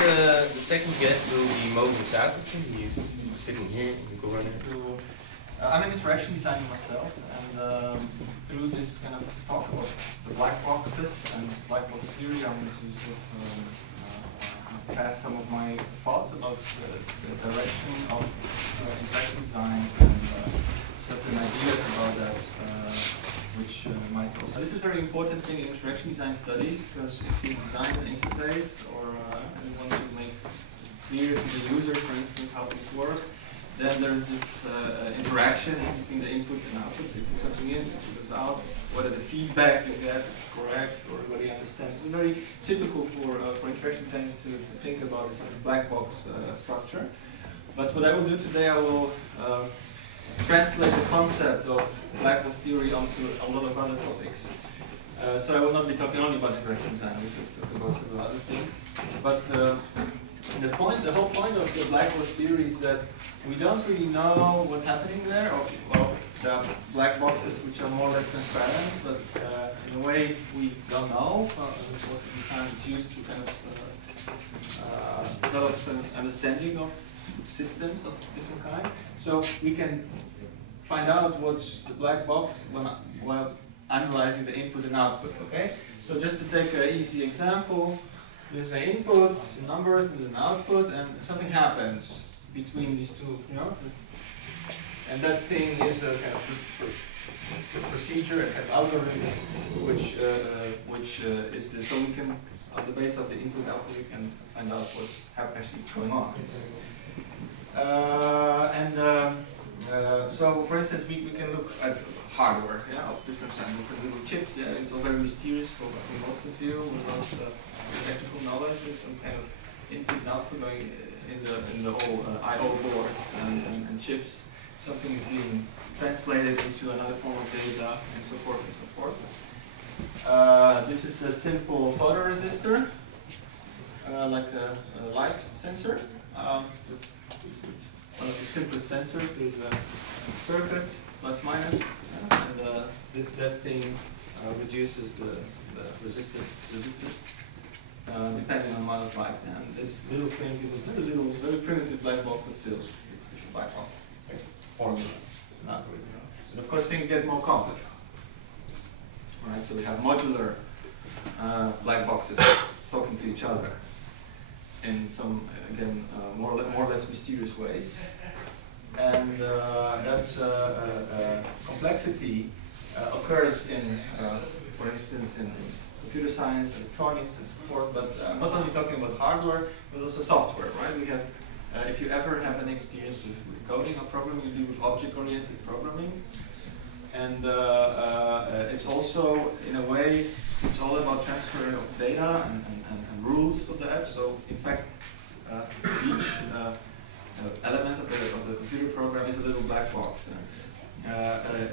the second guest will be Moses Zakkerson. He's sitting here in the corner. I'm an interaction designer myself, and through this kind of talk about the black boxes and black box theory, I'm going to sort of pass some of my thoughts about the direction of interaction design and certain ideas about that, which might also. This is a very important thing in interaction design studies, because if you design an interface or you want to make clear to the user, for instance, how things work, then there's this interaction between the input and output. So you put something in, something goes out, whether the feedback you get is correct or everybody understands. It's very typical for interaction designers to think about this sort of black box structure. But what I will do today, I will translate the concept of black box theory onto a lot of other topics. So I will not be talking only about interaction design, we will talk about several other things. But the whole point of the black box theory is that we don't really know what's happening there, or well, there are black boxes which are more or less transparent, but in a way we don't know. It's used to kind of develop an understanding of systems of different kind. So we can find out what's the black box while analyzing the input and output. Okay. So just to take an easy example. There's an input, some numbers, and an output, and something happens between these two, and that thing is a kind of procedure, a kind of algorithm, which is the, so we can, on the basis of the input output, we can find out what's actually going on. So, for instance, we can look at hardware, of different kinds, different little chips. It's all very mysterious for most of you without technical knowledge. There's some kind of input and output going in the whole I/O boards and chips. Something is being translated into another form of data, and so forth and so forth. This is a simple photoresistor, like a light sensor. It's one of the simplest sensors. There's a circuit, plus minus, and that thing reduces the resistance. Depending on amount of light, and this little thing is a very primitive black box, but still, it's a black box formula, an algorithm. And of course, things get more complex. Right? So we have modular black boxes talking to each other in some, again, more or less mysterious ways. And that complexity occurs in, for instance, in computer science, electronics, and so forth, but I'm not only talking about hardware, but also software, right? We have, if you ever have any experience with coding or programming, you deal with object-oriented programming. And it's also, in a way, it's all about transfer of data and rules for that. So, in fact, each element of the computer program is a little black box.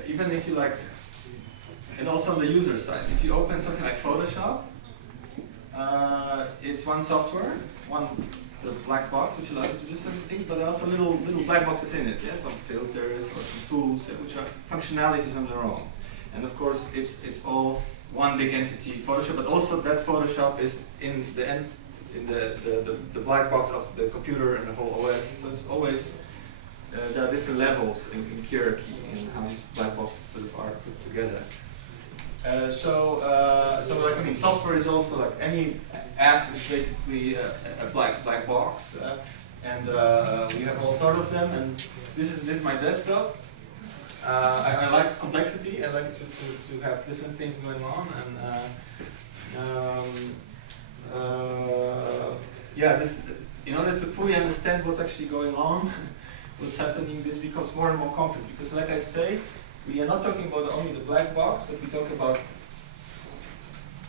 Even if you like, and also on the user side, if you open something like Photoshop, it's one software, the black box which allows you to do certain things, but also little black boxes in it, some filters or some tools, which are functionalities on their own. And of course, it's all one big entity, Photoshop, but also that Photoshop is in the black box of the computer and the whole OS. So it's always there are different levels in hierarchy in how these black boxes sort of are put together. So software is also like any app is basically a black box, and we have all sorts of them. And this is my desktop. I like complexity. I like to have different things going on, and this, in order to fully understand what's actually going on, what's happening, this becomes more and more complex. Because, like I say, we are not talking about only the black box, but we talk about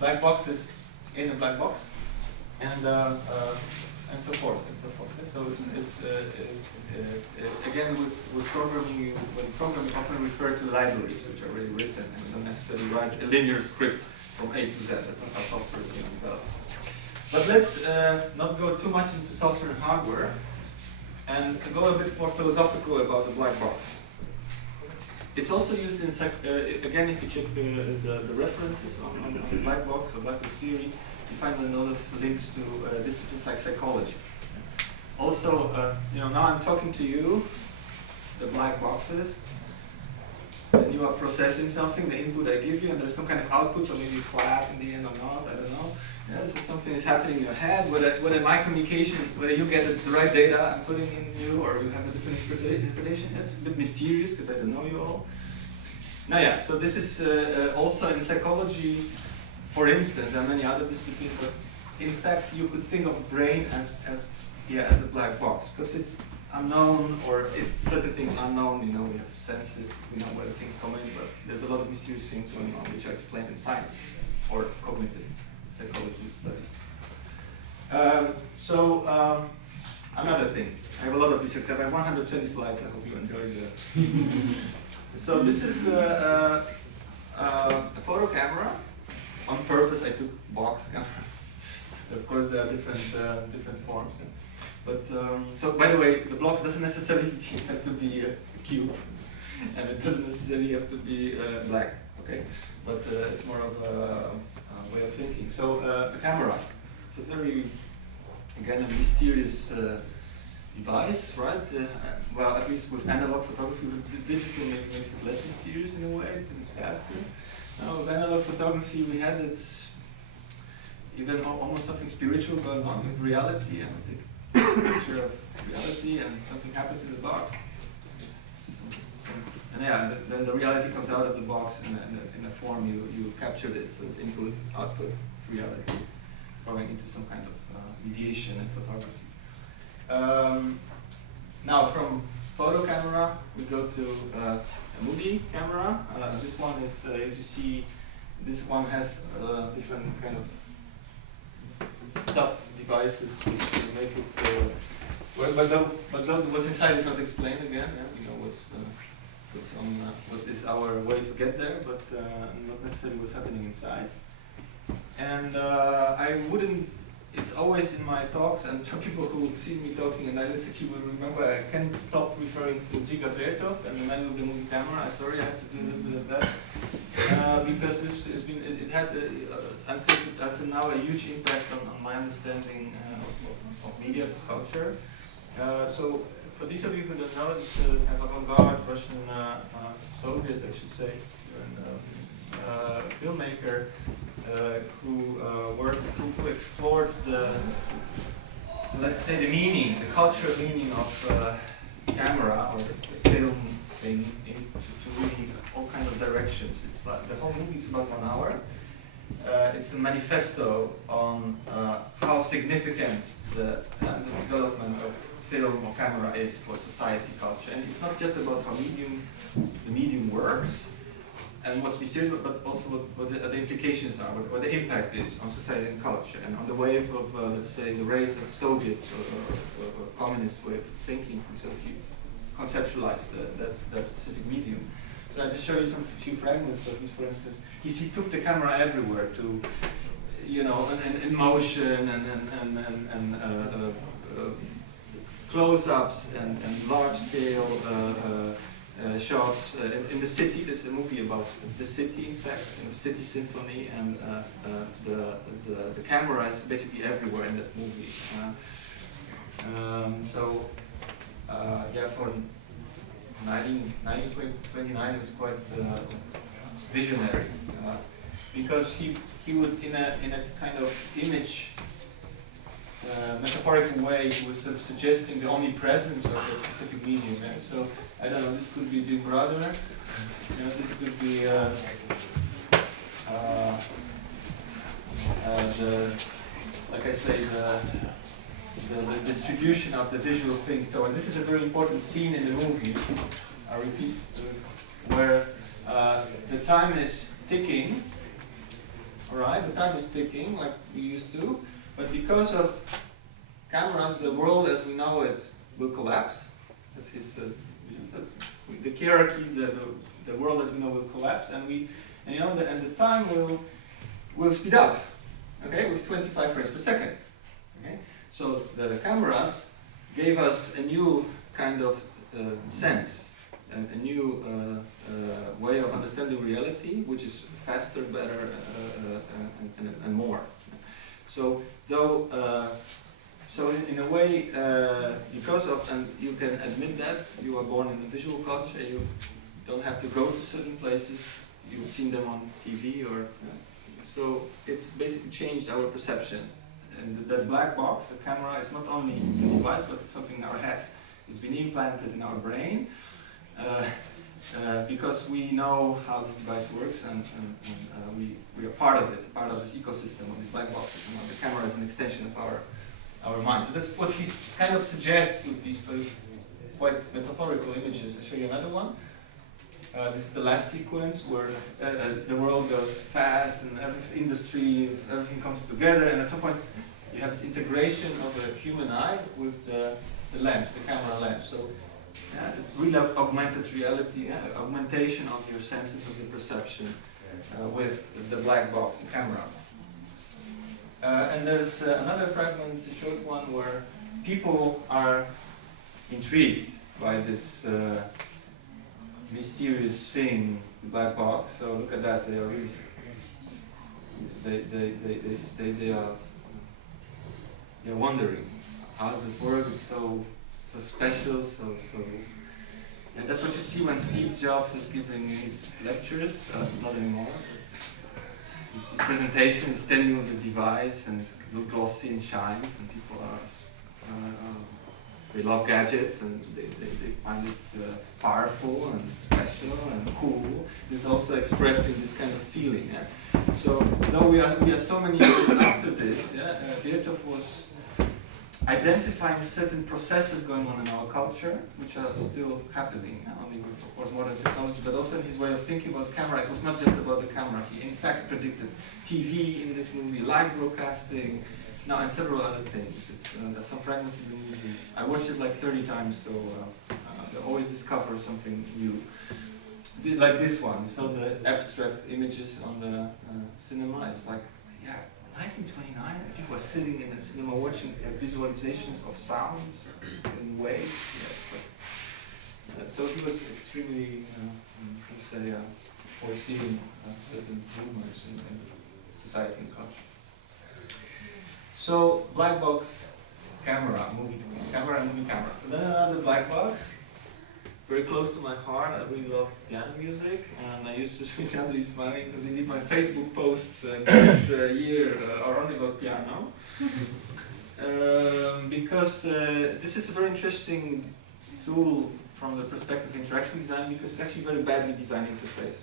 black boxes in a black box, and so forth and so forth. So it's again with programming. When programming often refer to libraries which are already written, and we don't necessarily write a linear script from A to Z. That's not how software is being developed. But let's not go too much into software and hardware, and go a bit more philosophical about the black box. It's also used in, again, if you check the references on the black box or black box theory, you find a lot of links to disciplines like psychology. Also, now I'm talking to you, the black boxes, and you are processing something, the input I give you, and there's some kind of output, so maybe clap in the end or not, I don't know. Yeah, so something is happening in your head, whether my communication, whether you get the right data I'm putting in you, or you have a different interpretation, it's a bit mysterious, because I don't know you all. Now yeah, so this is also in psychology, for instance, there are many other disciplines, but in fact you could think of brain as a black box, because it's unknown, or certain things unknown, we have senses, we know where things come in, but there's a lot of mysterious things going on, which are explained in science, or cognitive psychology studies. Another thing, I have a lot of research, I have 120 slides, I hope you enjoy that. So this is a photo camera. On purpose I took box camera. Of course there are different forms. Yeah. But so by the way, the blocks doesn't necessarily have to be a cube, and it doesn't necessarily have to be black. Okay, but it's more of a way of thinking. So a camera, it's a very, again, a mysterious device, right? Well, at least with analog photography, with digital makes it less mysterious in a way, because it's faster. Now with analog photography, we had this even almost something spiritual going on with reality, and we take a picture of reality, and something happens in the box. And yeah, then the reality comes out of the box in a form you captured it, so it's input, output, reality, going into some kind of mediation in photography. Now from photo camera, we go to a movie camera. This one is, as you see, this one has different kind of sub-devices to make it, but what's inside is not explained again. Yeah? We know what is our way to get there, but not necessarily what's happening inside. And I wouldn't, it's always in my talks, and for people who see me talking and I listen, you will remember I can't stop referring to Dziga Vertov and the man with the movie camera. I'm sorry, I have to do a little bit of that. Because this has been, it had until now a huge impact on my understanding of media culture. So for these of you who don't know, it's kind of avant-garde Russian, Soviet, I should say, filmmaker who explored the, let's say, the meaning, the cultural meaning of camera or film thing to really all kinds of directions. It's like the whole movie is about 1 hour. It's a manifesto on how significant the development of film or camera is for society, culture, and it's not just about how the medium works and what's mysterious, but also what the implications are, what the impact is on society and culture, and on the wave of, let's say, the rise of Soviets or communist way of thinking, so he conceptualized that specific medium. So I just show you some few fragments of this. For instance, he took the camera everywhere to, in motion and close-ups and large-scale shots in the city. There's a movie about the city, in fact, City Symphony, and the camera is basically everywhere in that movie. For 1929, it was quite visionary, because he would, in a kind of image, metaphorical way, he was sort of suggesting the omnipresence of a specific medium. Yeah? So I don't know, this could be Big Brother, this could be like I say, the distribution of the visual thing. So, and this is a very important scene in the movie, I repeat, where the time is ticking, alright, the time is ticking like we used to, but because of cameras, the world as we know it will collapse. That's his, the hierarchies, the world as we know will collapse, and the time will speed up, okay, with 25 frames per second. Okay? So the cameras gave us a new kind of sense, and a new way of understanding reality, which is faster, better, and more. So though, so in a way, because of, and you can admit that you are born in a visual culture, you don't have to go to certain places. You've seen them on TV, or so it's basically changed our perception. And the black box, the camera, is not only a device, but it's something in our head. It's been implanted in our brain because we know how this device works, and we are part of it, part of this ecosystem of these black boxes. You know, the camera is an extension of our mind. So that's what he kind of suggests with these quite metaphorical images. I'll show you another one. This is the last sequence where the world goes fast and everything comes together, and at some point you have this integration of the human eye with the lens, the camera lens. So yeah, it's really augmented reality, augmentation of your senses, of your perception with the black box, the camera. And there's another fragment, a short one, where people are intrigued by this mysterious thing, the black box. So look at that; they are really, they're wondering how does this work? It's so special, so. And that's what you see when Steve Jobs is giving his lectures. Not anymore. His presentation is standing with the device, and it's glossy and shines, and people are. They love gadgets, and they find it powerful and special and cool. It's also expressing this kind of feeling. Yeah? So, though we are so many years after this, Virchow was identifying certain processes going on in our culture, which are still happening, not only with, of course, modern technology, but also in his way of thinking about camera. It was not just about the camera. He, in fact, predicted TV in this movie, live broadcasting, now, and several other things. There's some fragments in the movie. I watched it like 30 times, so I always discover something new. Like this one, so the abstract images on the cinema. It's like, 1929, people were sitting in the cinema watching visualizations of sounds and waves. Yes, so he was extremely, foreseeing certain movements in society and culture. So, black box camera, movie camera. And then another black box, very close to my heart. I really love piano music, and I used to see Andrei smiling because he did my Facebook posts last year are only about piano. Because this is a very interesting tool from the perspective of interaction design, because it's actually a very badly designed interface.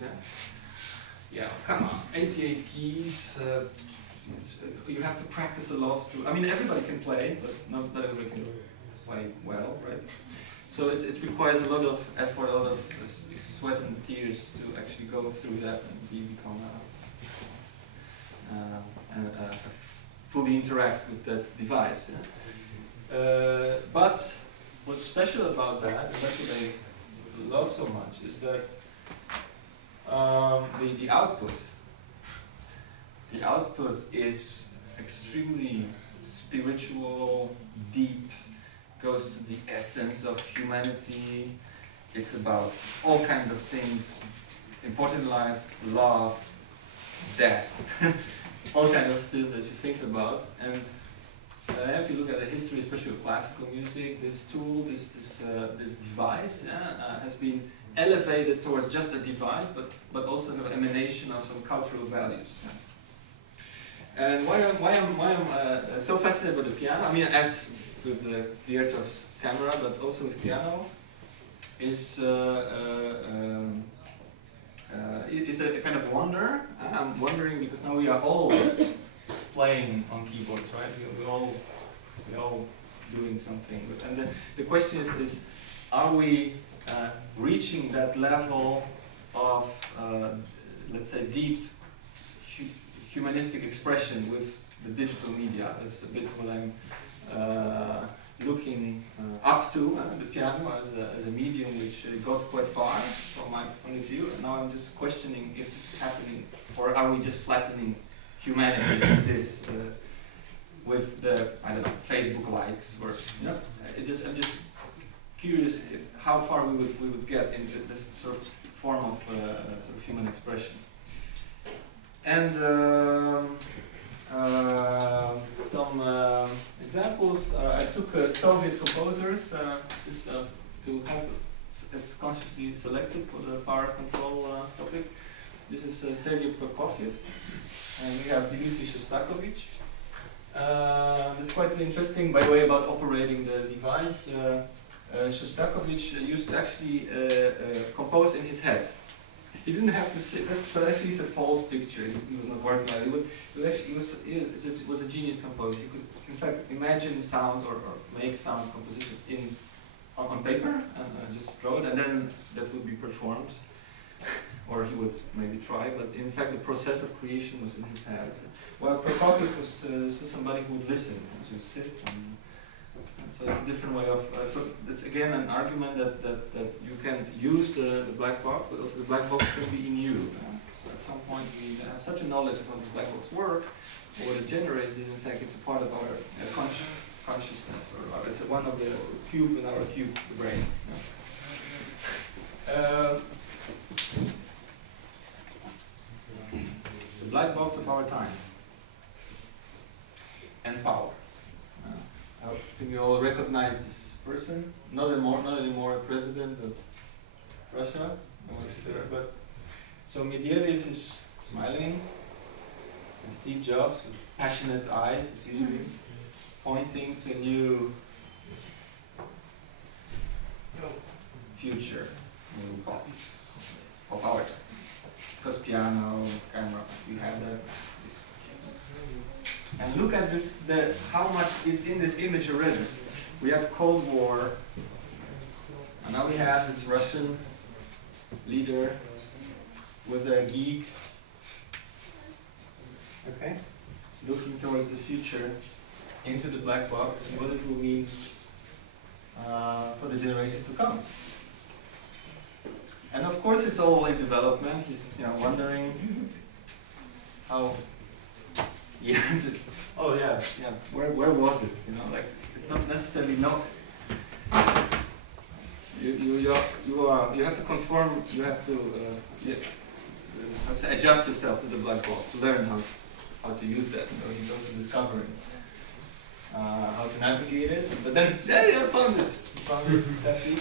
Yeah, come on, 88 keys. You have to practice a lot to. I mean, everybody can play, but not everybody can play well, right? So it requires a lot of effort, a lot of sweat and tears to actually go through that and become fully interact with that device. Yeah? But what's special about that, and that's what I love so much, is that the output. The output is extremely spiritual, deep, goes to the essence of humanity. It's about all kinds of things, important life, love, death, all kinds of things that you think about. And if you look at the history, especially of classical music, this tool, this device has been elevated towards just a device, but also an emanation of some cultural values. And why I'm so fascinated with the piano, I mean, as with the Virchow's camera, but also with piano, is a kind of wonder. I'm wondering because now we are all playing on keyboards, right? We're all doing something. And the question is are we reaching that level of, let's say, deep humanistic expression with the digital media? That's a bit what I'm looking up to, the piano as a medium which got quite far from my point of view, and now I'm just questioning if this is happening, or are we just flattening humanity with this, with the, I don't know, Facebook likes, or I'm just curious how far we would get into this sort of form of sort of human expression. And Soviet composers. To have it's consciously selected for the power control topic. This is Sergei Prokofiev, and we have Dmitry Shostakovich. That's quite interesting, by the way, about operating the device. Shostakovich used to actually compose in his head. He didn't have to sit. So actually, it's a false picture. He was not working on it. It was a genius composer. He could, in fact, imagine sound or make sound composition on paper and just draw it, and then that would be performed. Or he would maybe try, but in fact the process of creation was in his head. While Prokofiev was somebody who would listen and just sit, and so it's a different way of. So it's again an argument that you can use the black box, but also the black box can be in you. So at some point we have such a knowledge of how the black box works, or what it generates, that in fact it's a part of our consciousness, or it's one of the cube in our cube, the brain. The black box of our time and power. I think you all recognize this person. Not anymore a president of Russia. But so Medvedev is smiling, and Steve Jobs, with passionate eyes, is usually pointing to a new future, new copies of our time. Because piano, camera, we have that. And look at this, how much is in this image already. We had Cold War, and now we have this Russian leader with a geek, okay, looking towards the future, into the black box, and what it will mean for the generations to come. And of course, it's all in development. He's wondering how. Yeah. Oh yeah. Where was it? Like it's not necessarily no. You have to conform. You have to adjust yourself to the black box. Learn how to use that. So he's also discovering how to navigate it. But then I found it. Exactly.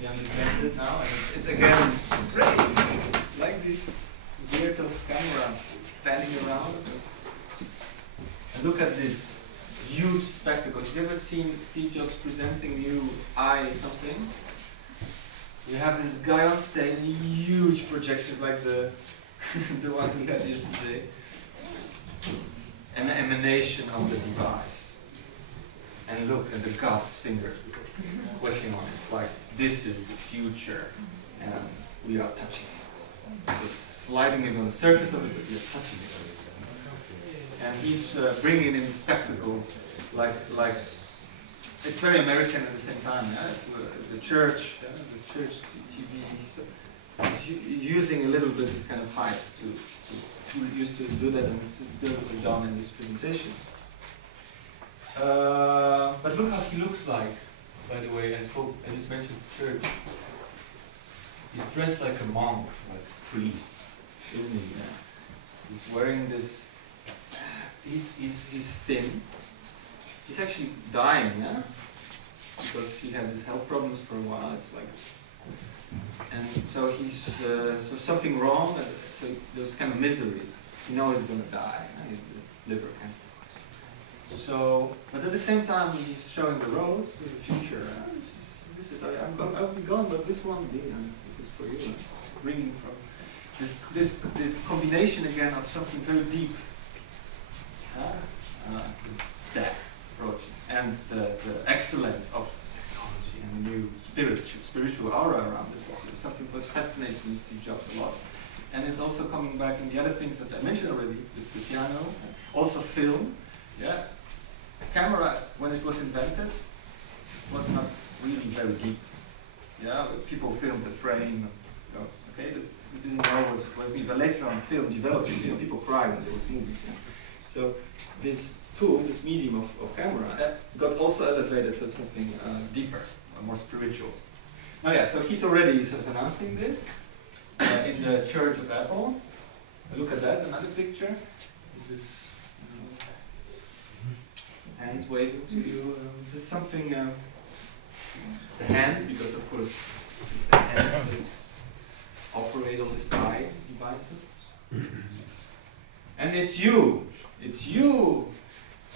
He understands it now, and it's again great. Like this Virtu's camera panning around. And look at this huge spectacles. Have you ever seen Steve Jobs presenting you something? You have this guy on stage, huge projections like the the one we had yesterday. An emanation of the device. And look at the God's finger clicking on it. It's like, this is the future, and we are touching it. It's sliding maybe on the surface of it, but we are touching it. And he's bringing in the spectacle, like it's very American at the same time. Yeah? The church TV. So he's using a little bit this kind of hype to used to do that, and it's still done in this presentation. But look how he looks like, by the way. I just mentioned the church. He's dressed like a monk, like a priest, isn't he? Yeah. He's wearing this. He's thin. He's actually dying, yeah, because he had his health problems for a while. It's like, and so he's so something wrong. So there's kind of miseries. He knows he's going to die. He's liver cancer. So, but at the same time, he's showing the roads to the future. This is I'll be gone, but this won't be. And this is for you. Bringing from this combination again of something very deep, death approach, and the excellence of technology and the new spiritual aura around it. It's something that fascinates me, Steve Jobs, a lot. And it's also coming back in the other things that I mentioned already, the piano, also film. Yeah. Camera, when it was invented, was not really very deep. Yeah, people filmed the train. Okay, but we didn't know what it meant. But later on, film developing, people cried when they were movies. Yeah? So this tool, this medium of camera, got also elevated to something deeper, more spiritual. Now, yeah, so he's already sort of announcing this in the Church of Apple. Look at that, another picture. This is. hand waving to you. This is something, it's the hand, because of course it's the hand that operate all these eye devices. And it's you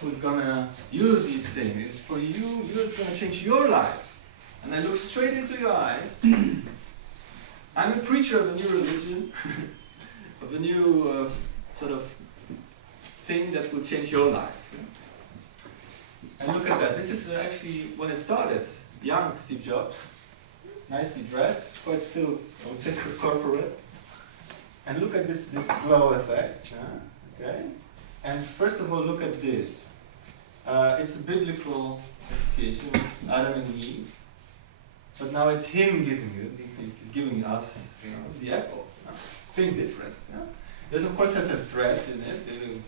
who's gonna use these things. It's for you, it's gonna change your life. And I look straight into your eyes. I'm a preacher of a new religion, of a new sort of thing that will change your life. And look at that. This is actually when it started. Young Steve Jobs, nicely dressed, quite still, I would say, corporate. And look at this glow effect. Okay. And first of all, look at this. It's a biblical association, Adam and Eve. But now it's him giving you. He's giving us, the apple. Think different. There's of course has a threat in it. You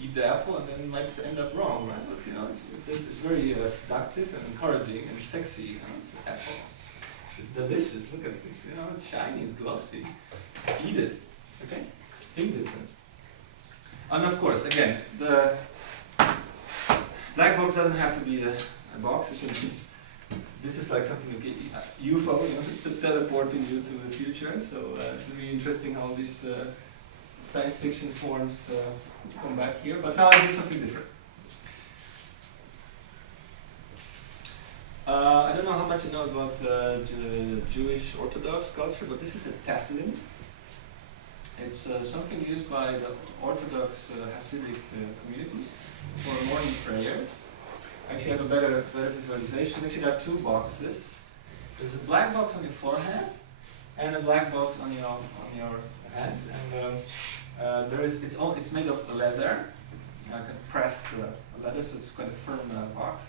eat the apple and then it might end up wrong, right? But it's very seductive and encouraging and sexy. It's an apple. It's delicious. Look at this. It's shiny. It's glossy. Eat it. Okay. Think different. And of course, again, the black box doesn't have to be a box. It should be. This is like something like UFO, teleporting you to the future. So it's really interesting how these science fiction forms come back here. But now I do something different. I don't know how much you know about the Jewish Orthodox culture, but this is a tefillin. It's something used by the Orthodox Hasidic communities for morning prayers. Actually, I have a better visualization. Actually, there are two boxes. There's a black box on your forehead and a black box on your hand. And it's made of leather. I can press the leather, so it's quite a firm box.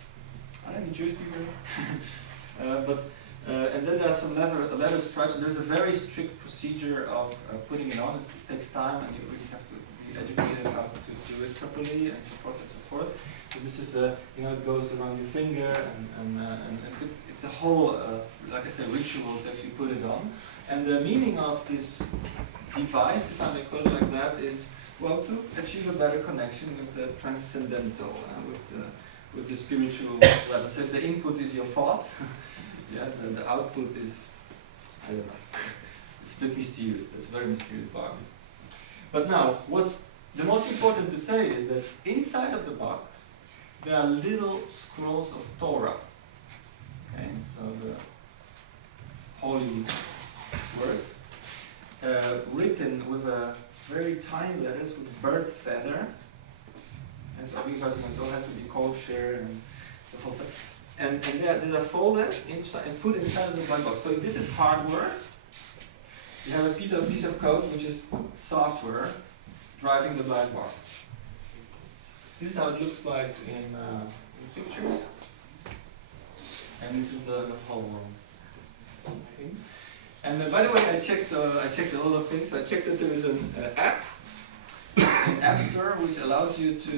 I don't know, Jewish people. And then there's some leather stripes. And there's a very strict procedure of putting it on. It takes time, and you really have to be educated how to do it properly, and so forth and so forth. So this is it goes around your finger, and it's a whole, like I said, ritual to actually put it on. And the meaning of this device, if I may call it like that, is to achieve a better connection with the transcendental, with the spiritual level. So if the input is your thought, the output is, I don't know, it's a bit mysterious. It's a very mysterious box. But now, what's the most important to say is that inside of the box, there are little scrolls of Torah. Okay, so the holy words, written with very tiny letters with bird feather. And so because it all has to be kosher and the whole thing. And these are folded inside and put inside of the black box. So if this is hardware, you have a piece of code which is software driving the black box. So this is how it looks like in pictures. And this is the whole thing. And by the way, I checked a lot of things. I checked that there is an app store which allows you to,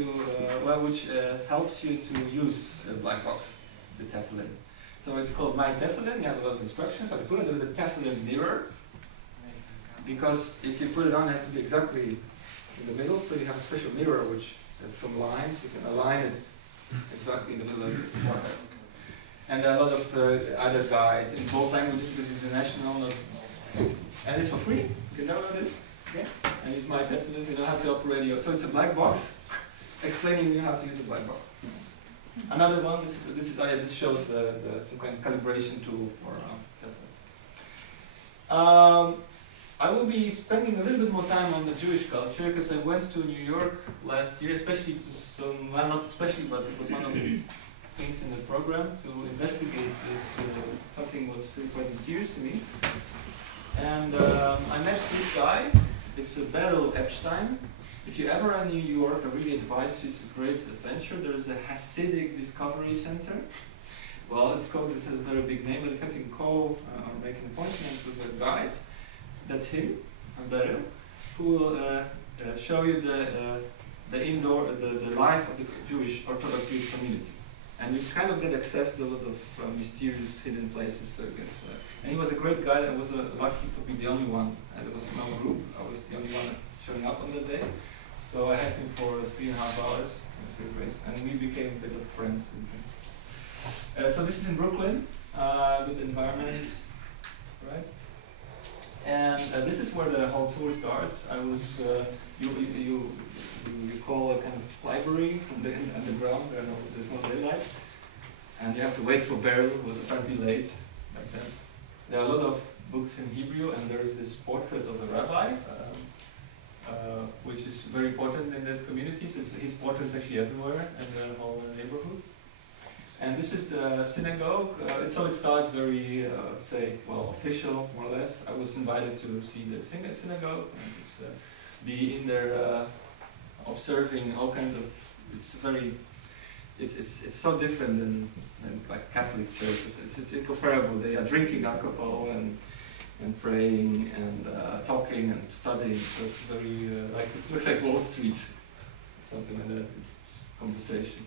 which helps you to use a black box, the tefillin. So it's called My Tefillin. You have a lot of instructions how to put it. There's a tefillin mirror, because if you put it on, it has to be exactly in the middle. So you have a special mirror which has some lines. You can align it exactly in the middle of your forehead. And there are a lot of other guides in both languages because it's international. And it's for free. You can download it. Yeah. And use My Tefillin. You don't have to operate your. So it's a black box explaining you how to use a black box. Another one. This shows some kind of calibration tool for Tefillin. I will be spending a little bit more time on the Jewish culture because I went to New York last year, especially to some, well, not especially, but it was one of the things in the program to investigate this, something was quite mysterious to me. And I met this guy. It's Beryl Epstein. If you ever are in New York, I really advise you. It's a great adventure. There is a Hasidic Discovery Center. Well, it's called. This has a very big name, but if I can call or make an appointment with a guide, that's him, Beryl, who will show you the life of the Orthodox Jewish community. And you kind of get access to a lot of mysterious hidden places. So and he was a great guy. I was lucky to be the only one. There was no group. I was the only one showing up on that day. So I had him for 3.5 hours. was really great. And we became a bit of friends. So this is in Brooklyn, with the environment, right? And this is where the whole tour starts. I was, you recall a kind of library from the underground, where there's no daylight. And you have to wait for Beryl, who was apparently late back then. There are a lot of books in Hebrew, and there is this portrait of the rabbi, which is very important in that community. So his portrait is actually everywhere in the whole neighborhood. And this is the synagogue. So it starts very, official, more or less. I was invited to see the synagogue, and be in there observing all kinds of. It's so different than like Catholic churches. It's incomparable. They are drinking alcohol and praying and talking and studying. So it's very it looks like Wall Street, something like that. Conversation.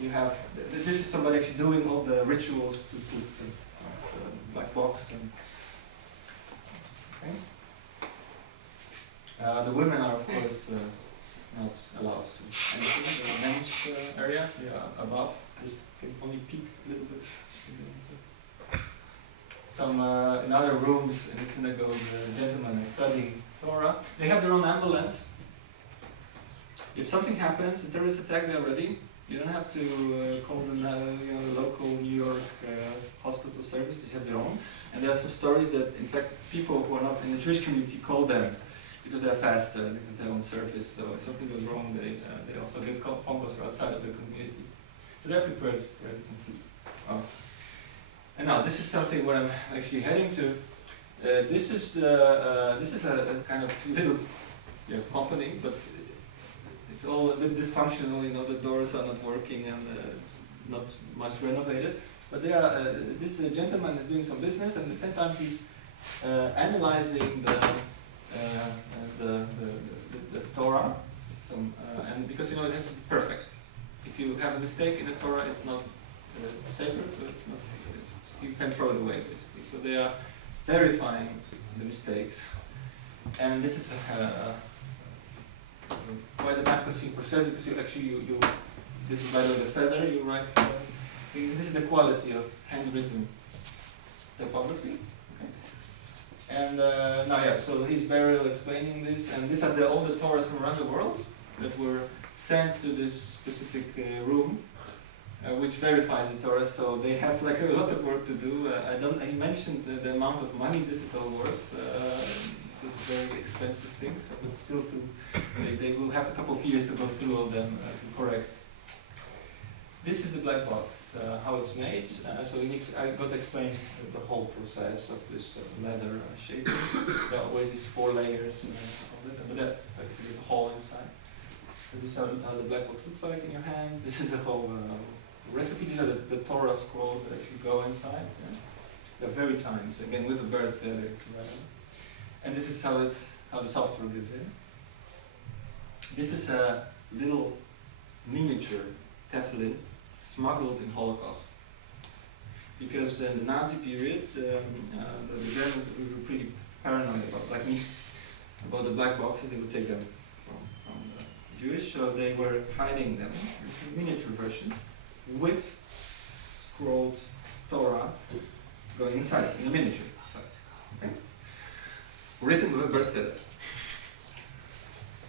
You have this is somebody actually doing all the rituals to put the black box and. Okay. The women are of course not allowed to anything. The men's area, they are above. Just can only peek a little bit. Some in other rooms in the synagogue, the gentlemen are studying Torah. They have their own ambulance. If something happens, a terrorist attack, they're ready. You don't have to call the local New York hospital service. They have their own. And there are some stories that, in fact, people who are not in the Jewish community call them because they're faster, they have their own service. So if something goes wrong, they also get phone calls outside of the community. So they're prepared for everything. And now this is something where I'm actually heading to. This is a kind of little company, but it's all a bit dysfunctional. You know, the doors are not working and not much renovated. But this gentleman is doing some business, and at the same time he's analyzing the Torah. And because it has to be perfect. If you have a mistake in the Torah, it's not sacred, so it's not. You can throw it away, basically. So they are verifying the mistakes. And this is quite a time-consuming process because this is by the way the feather you write. This is the quality of handwritten typography. Okay. And so he's Beryl explaining this, and these are all the Torahs from around the world that were sent to this specific room. Which verifies the Torah, so they have like a lot of work to do. He mentioned the amount of money this is all worth. It's very expensive things, but still, they will have a couple of years to go through all them to correct. This is the black box, how it's made. I got to explain the whole process of this leather shaping. There are always these 4 layers, but that basically is a hole inside. This is how the black box looks like in your hand. This is the whole recipe. These are the Torah scrolls that actually go inside. Yeah? They're very tiny, so again with a bird feather. And this is how the software gets in. This is a little miniature Teflon smuggled in Holocaust. Because in the Nazi period, the Germans were pretty paranoid about the black boxes. They would take them from the Jewish, so they were hiding them in miniature versions with scrolled Torah going inside in a miniature. Okay? Written with a bird feather.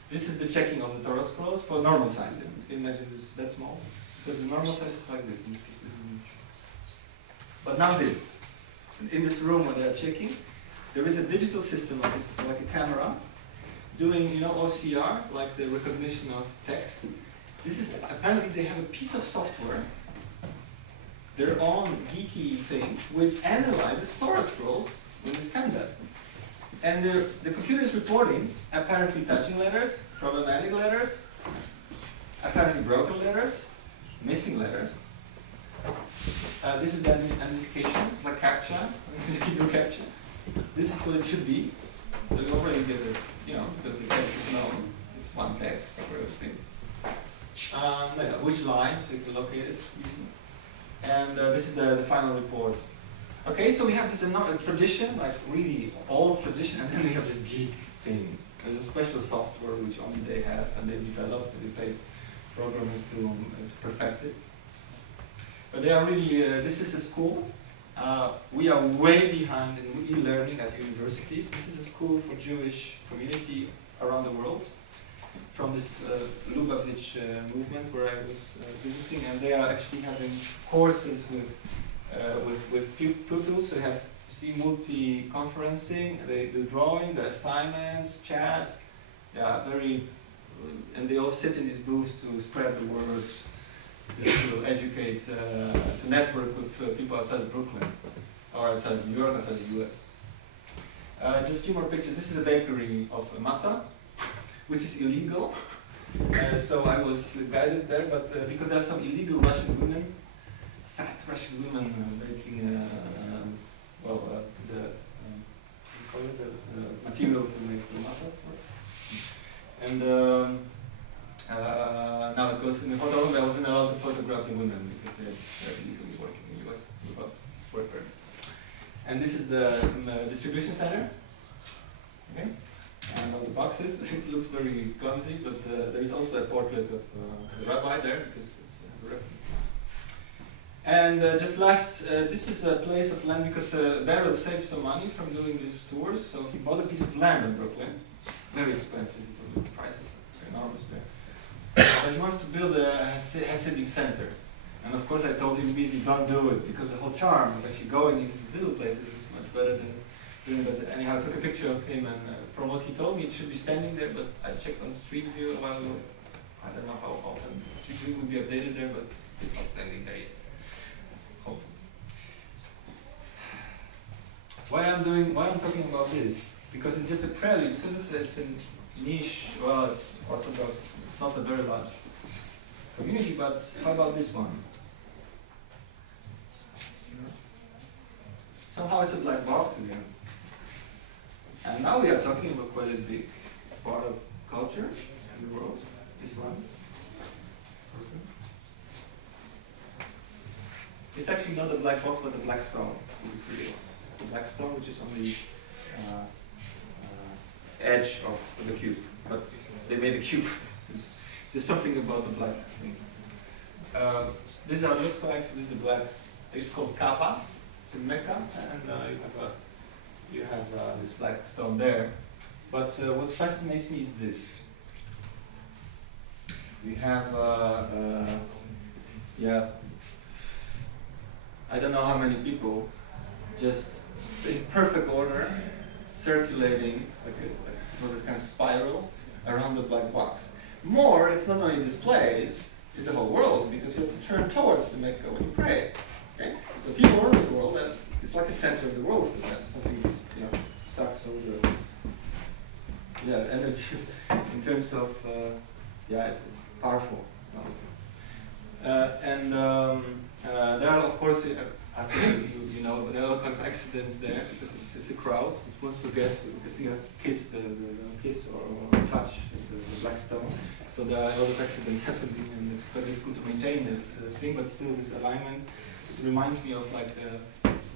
This is the checking of the Torah scrolls for normal size. You can imagine this that small, because the normal size is like this. But now this, in this room where they are checking, there is a digital system like this, like a camera, doing OCR, like the recognition of text. This is apparently they have a piece of software, their own geeky thing, which analyzes Torah scrolls when they scan them. And the computer is reporting apparently touching letters, problematic letters, apparently broken letters, missing letters. This is the identification, it's like CAPTCHA, Hebrew CAPTCHA. This is what it should be. So you already get it, because the text is known. It's one text for everything. Which line, so you can locate it easily. And this is the final report. Okay, so we have this another tradition, like really old tradition, and then we have this geek thing. There's a special software which only they have, and they developed, and they paid programmers to perfect it. But they are really, this is a school. We are way behind in e-learning at universities. This is a school for Jewish community around the world, from this Lubavitch movement where I was visiting, and they are actually having courses with pupils. They have multi-conferencing, they do drawing, the assignments, chat, and they all sit in these booths to spread the word, to educate, to network with people outside of Brooklyn, or outside New York, outside the US. Just a few more pictures. This is a bakery of matzah, which is illegal. So I was guided there, but because there are some illegal Russian women, fat Russian women making the material to make the matzah. And now it goes in the photo room. I wasn't allowed to photograph the women because they're illegally working in the US without work permit. And this is the distribution center. Okay. And on the boxes, it looks very clumsy, but there is also a portrait of the rabbi there because it's a reference. And just last, this is a place of land because Beryl saved some money from doing these tours, so he bought a piece of land in Brooklyn, very expensive, the prices are enormous there. But he wants to build a Hasidic center, and of course I told him immediately, don't do it, because the whole charm of actually going into these little places is much better than doing it. Anyhow, I took a picture of him, and from what he told me, it should be standing there, but I checked on Street View a while ago. I don't know how often Street View would be updated there, but it's not standing there yet. Hopefully. Why I'm talking about this? Because it's just a prelude, because it's a niche, well, it's Orthodox, it's not a very large community, but how about this one? Somehow it's a black box again. And now we are talking about quite a big part of culture in the world. This one. It's actually not a black box, but a black stone. It's a black stone which is on the edge of the cube. But they made a cube. There's something about the black thing. This is how it looks like. So this is a black. It's called Kappa. It's in Mecca, and you have this black stone there. But what fascinates me is this. We have, I don't know how many people, just in perfect order, circulating like a kind of spiral around the black box. More, it's not only this place, it's the whole world, because you have to turn towards the Mecca when you pray. Okay? So people all over the world, it's like a center of the world for them. Something that's, sucks all the energy in terms of, it's powerful. And there are, of course, I think there are a lot of accidents there because it's a crowd which wants to get, because you have kiss or touch the black stone. So there are a lot of accidents happening, and it's quite difficult to maintain this thing, but still this alignment. It reminds me of like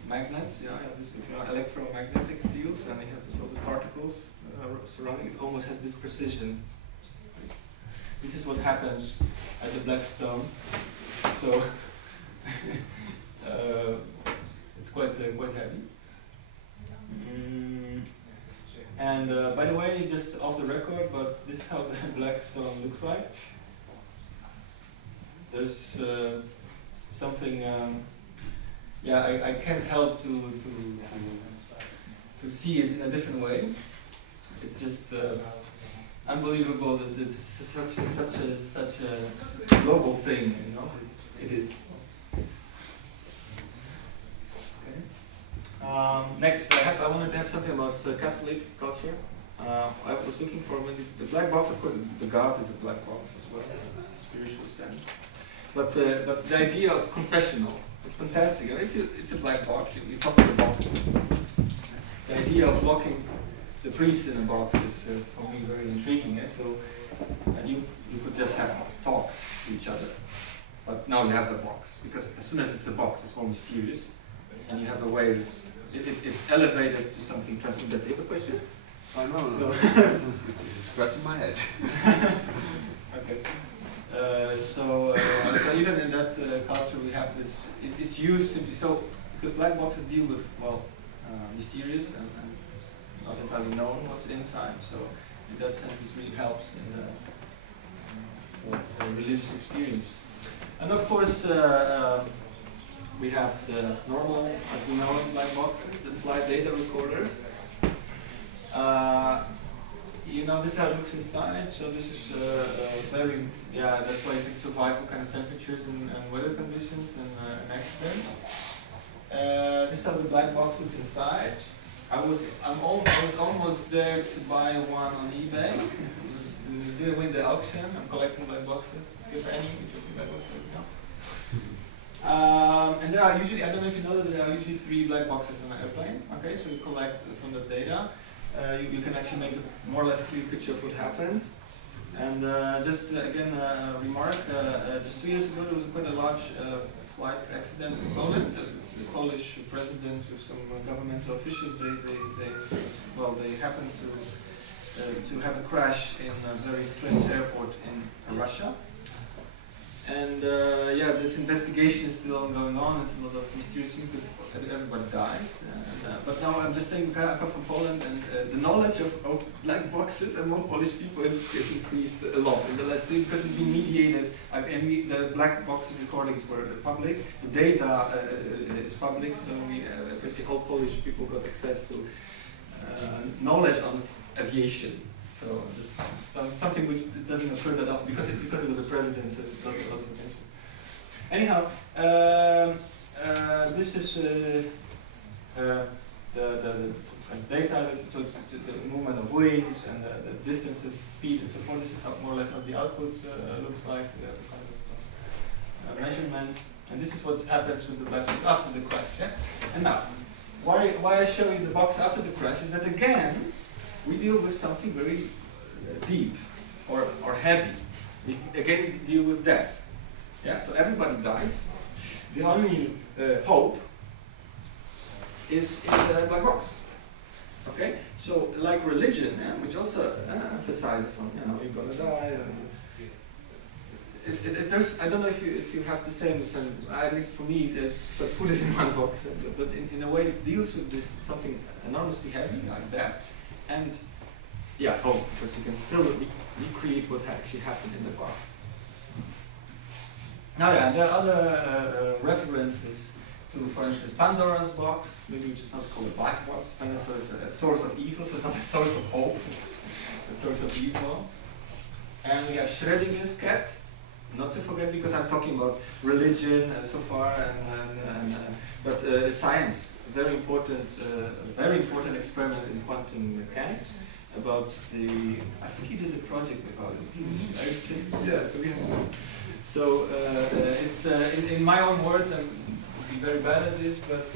magnets. You have this electromagnetic fields, and you have all these particles surrounding. It almost has this precision. This is what happens at the black stone. So it's quite heavy. And by the way, just off the record, but this is how the black stone looks like. There's something. I can't help to see it in a different way. It's just unbelievable that it's such a global thing. It is. Okay. Next, I wanted to have something about Catholic culture. I was looking for the black box. Of course, the God is a black box as well, spiritual sense. But the idea of confessional, it's fantastic. It's a black box. You talk to the box. The idea of locking the priest in a box is for me very intriguing. So you could just have talk to each other, but now you have the box, because as soon as it's a box, it's more mysterious, and you have a way. It's elevated to something transcendental. You have a question? Oh, no. It's scratching my head. Okay. So even in that culture we have this, it's used simply, so, because black boxes deal with, well, mysterious and it's not entirely known what's inside, so in that sense it really helps in the religious experience. And of course, we have the normal, as we know in black boxes, the flight data recorders. You know, this is how it looks inside. So this is very, that's why you can survive all kind of temperatures and weather conditions and accidents. This is how the black box looks inside. I was almost there to buy one on eBay. Didn't win the auction. I'm collecting black boxes. Do you have any interesting black boxes? No. And there are usually, I don't know if you know that there are usually 3 black boxes on an airplane. Okay, so you collect from the data. You can actually make a more or less clear picture of what happened. And just again, a remark, just 2 years ago there was quite a large flight accident in Poland. The Polish president with some governmental officials, they happened to have a crash in a very strange airport in Russia. And this investigation is still going on. It's a lot of mysterious things because everybody dies. But now I'm just saying, I come from Poland, and the knowledge of black boxes among Polish people has increased a lot in the last year because it's been mediated. The black box recordings were public. The data is public, so pretty all Polish people got access to knowledge on aviation. So something which doesn't occur that often because it was a president, so it got a lot of attention. Anyhow, this is the data, so the movement of wings and the distances, speed, and so forth. This is how, more or less what the output looks like, the kind of measurements. And this is what happens with the black box after the crash. Yeah? And now, why I show you the box after the crash is that again, we deal with something very deep or heavy. We deal with death. Yeah, so everybody dies. The only hope is in the black box. Okay, so like religion, which also emphasizes on you're gonna die. I don't know if you have the same. At least for me, so put it in one box. But in a way, it deals with this something enormously heavy like that. And hope, because you can still recreate what actually happened in the past. Now, there are other references to, for instance, Pandora's box, maybe which is not called a black box. So it's a source of evil, so it's not a source of hope, a source of evil. And we have Schrödinger's cat, not to forget, because I'm talking about religion so far, but science. Very important experiment in quantum mechanics about the. I think he did a project about it. So it's in my own words. I'm be very bad at this, but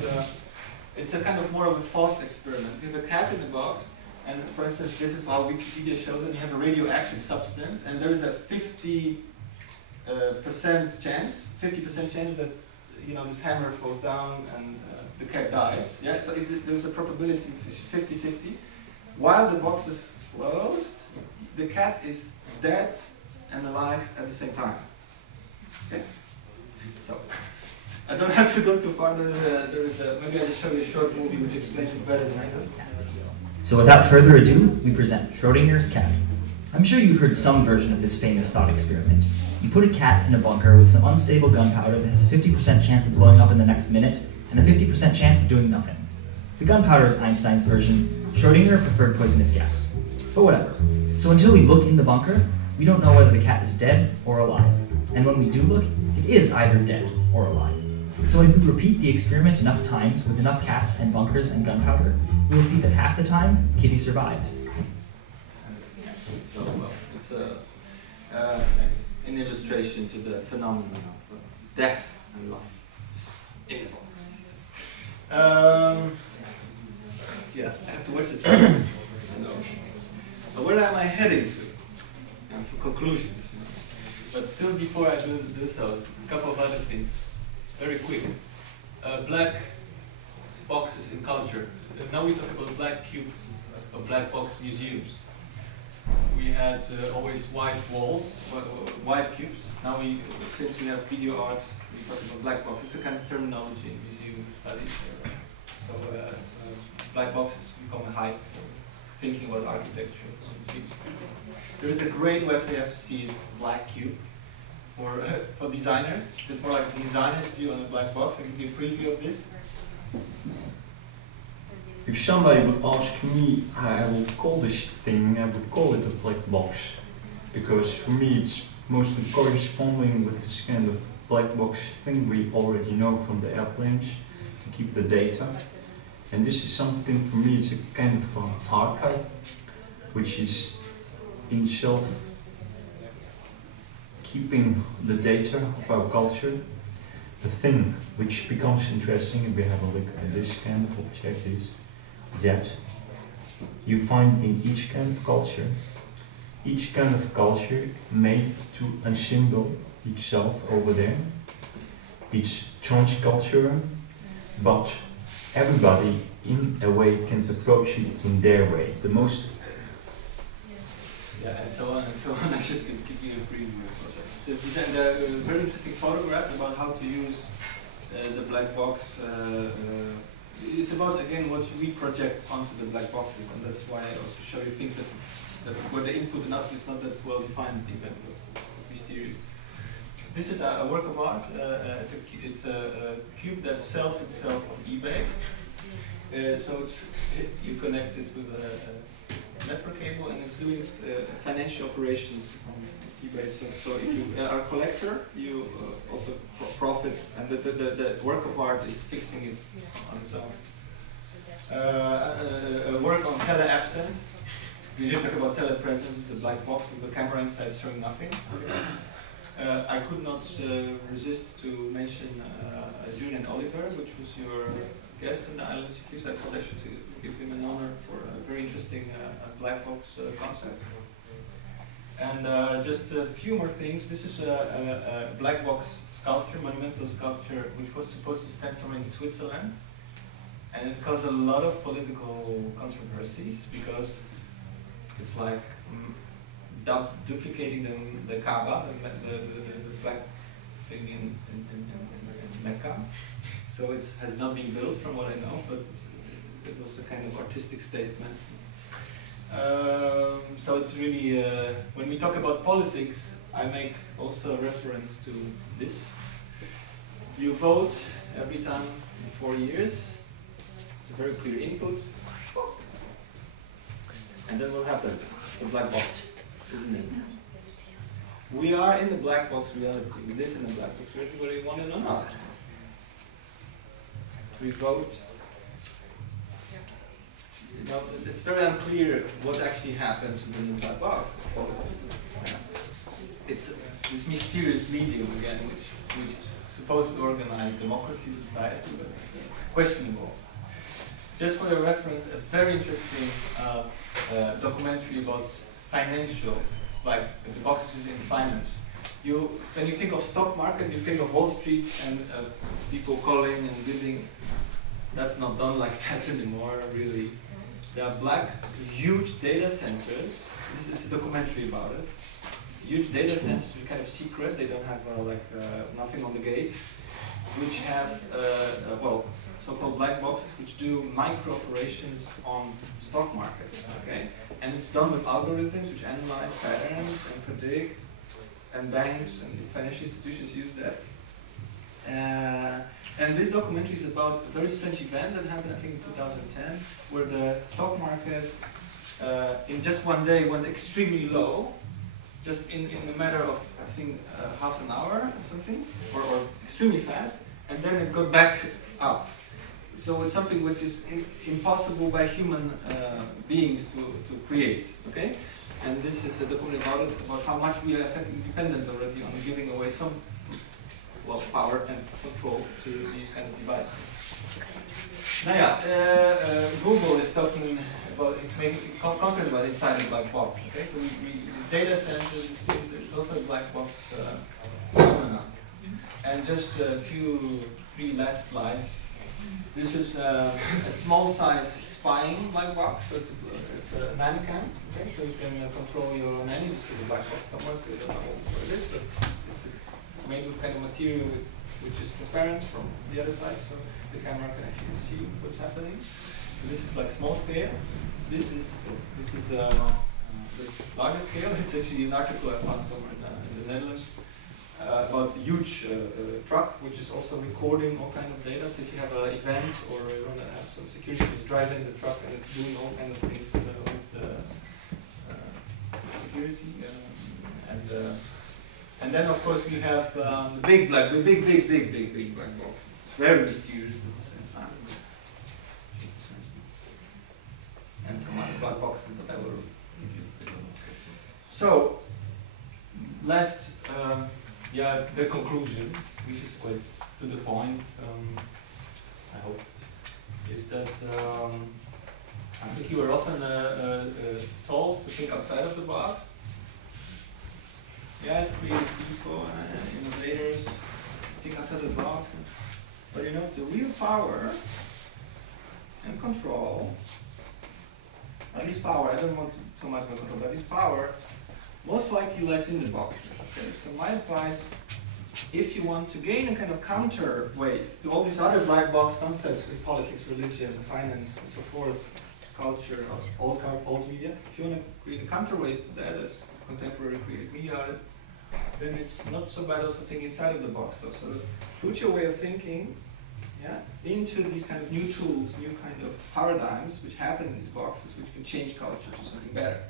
it's a kind of more of a thought experiment. You have a cat in a box, and for instance, this is how Wikipedia shows it. You have a radioactive substance, and there is a 50% chance that this hammer falls down and the cat dies. Yeah, so there's a probability of 50-50. While the box is closed, the cat is dead and alive at the same time. Okay? So I don't have to go too far. Maybe I'll just show you a short movie which explains it better than I do. So without further ado, we present Schrödinger's cat. I'm sure you've heard some version of this famous thought experiment. You put a cat in a bunker with some unstable gunpowder that has a 50% chance of blowing up in the next minute and a 50% chance of doing nothing. The gunpowder is Einstein's version. Schrödinger preferred poisonous gas. But whatever. So until we look in the bunker, we don't know whether the cat is dead or alive. And when we do look, it is either dead or alive. So if we repeat the experiment enough times with enough cats and bunkers and gunpowder, we will see that half the time, Kitty survives. It's an illustration to the phenomenon of death and life in the box. Yes, I have to watch it. But where am I heading to? And some conclusions. But still, before I do so, a couple of other things. Very quick. Black boxes in culture. Now we talk about black cube of black box museums. We had always white walls, white cubes. Now since we have video art, we talk about black box. It's a kind of terminology in museum studies. So black boxes become a hype for thinking about architecture. There is a great website, you have to see it, Black Cube, for designers. It's more like a designer's view on a black box. I can give you a preview of this. If somebody would ask me how I would call this thing, I would call it a black box. Because for me it's mostly corresponding with this kind of black box thing we already know from the airplanes to keep the data. And this is something for me, it's a kind of archive, which is in itself keeping the data of our culture. The thing which becomes interesting, if we have a look at this kind of object, is that you find in each kind of culture made to a symbol itself over there. It's transcultural, but everybody in a way can approach it in their way. The most and so on and so on. I just can give you a preview. So these are very interesting photographs about how to use the black box. It's about, again, what we project onto the black boxes, and that's why I also show you things that where the input and output is not that well defined, even mysterious. This is a work of art. It's a cube that sells itself on eBay. So you connect it with a network cable, and it's doing financial operations on eBay. So if you are a collector, you also profit, and the work of art is fixing it on its own. Work on teleabsence. We didn't talk about telepresence. It's a black box with a camera inside showing nothing. I could not resist to mention Julian Oliver, which was your guest in the Island Security. I thought I should give him an honor for a very interesting black box concept. And just a few more things. This is a black box sculpture, monumental sculpture, which was supposed to stand somewhere in Switzerland. And it caused a lot of political controversies because it's like duplicating the Kaaba, the black thing in Mecca. So it has not been built from what I know, but it was a kind of artistic statement. So it's really, when we talk about politics, I make also reference to this. You vote every time in 4 years. It's a very clear input. And then what happens? The black box, isn't it? We are in the black box reality. We live in the black box reality, whether you want it or not. We vote. You know, it's very unclear what actually happens within the black box. It's this mysterious medium again, which is supposed to organize democracy, society, but it's questionable. Just for your reference, a very interesting documentary about financial, like the boxes in finance. When you think of stock market, you think of Wall Street and people calling and bidding. That's not done like that anymore, really. There are huge data centers. This is a documentary about it. Huge data centers which are kind of secret. They don't have nothing on the gate, which have so-called black boxes which do micro operations on stock market. Okay, and it's done with algorithms which analyze patterns and predict, and banks and financial institutions use that. And this documentary is about a very strange event that happened, I think, in 2010, where the stock market in just one day went extremely low, just in a matter of, I think, half an hour or something, or extremely fast, and then it got back up. So it's something which is impossible by human beings to create, okay? And this is a documentary about how much we are effectively dependent already on giving away some power and control to these kind of devices. Now, Google is talking about, it's making conference about inside the black box. Okay, so this data center, it's also a black box phenomenon. And just three last slides. This is a small size spying black box, so it's a nanny cam. Okay, so you can control your nanny just with a black box somewhere, so you don't know what it is, but it's made with kind of material which is transparent from the other side, so the camera can actually see what's happening. So this is like small scale. This is the larger scale. It's actually an article I found somewhere in the Netherlands about a huge truck which is also recording all kind of data. So if you have an event or you want to have some security, just drive in the truck and it's doing all kind of things with security. And then of course you have the big black box. Very mysterious. And some other black boxes that I will review. So, last, the conclusion, which is quite to the point, I hope, is that I think you are often told to think outside of the box. Yes, creative people, innovators, think outside the box. But you know, the real power and control, at least power, I don't want so much about control, but at least power, most likely lies in the box. Okay? So my advice, if you want to gain a kind of counterweight to all these other black box concepts in politics, religion, finance, and so forth, culture, old media, if you want to create a counterweight to that as contemporary creative media artists, then it's not so bad also think inside of the box. So put your way of thinking into these kind of new tools, new kind of paradigms which happen in these boxes, which can change culture to something better.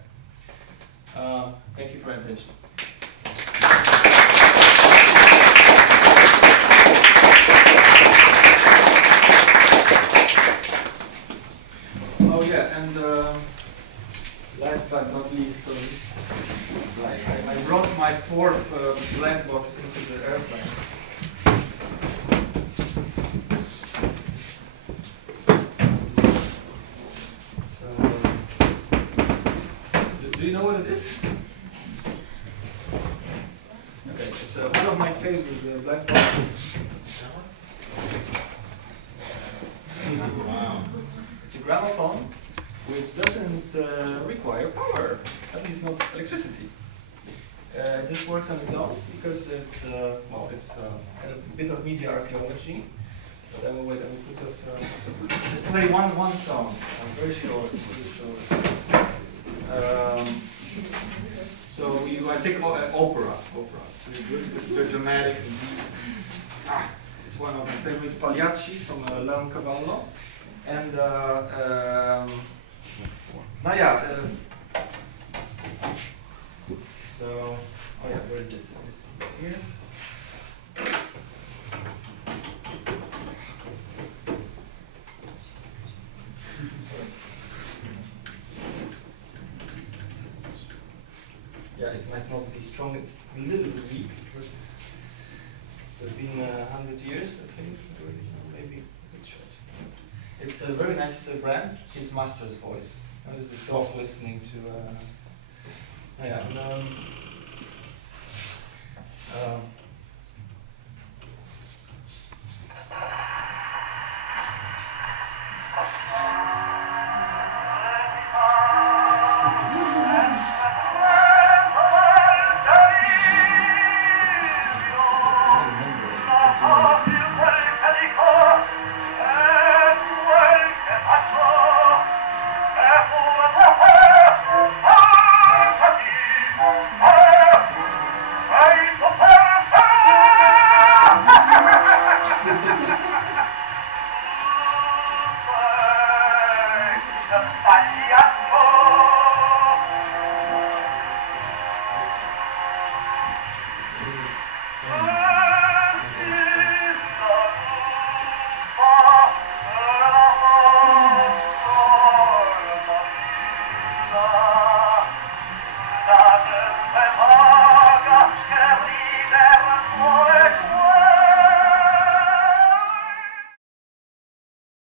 Thank you for your attention. Oh yeah, and last but not least, I brought my fourth black box into the airplane. Do you know what it is? Okay, it's one of my favorite black boxes. Wow. It's a gramophone which doesn't require power, at least not electricity. It just works on its own because it's kind of a bit of media archaeology. But I will wait. I will just play one song. I'm very short. So I take opera. So you do it because it's very dramatic. It's one of my favorites, Pagliacci from Leoncavallo. And where is this? This is here. Yeah, it might not be strong, it's a little bit weak. It's been 100 years, I think, maybe a bit short. It's very nice, it's a brand, his master's voice. There's this dog listening to,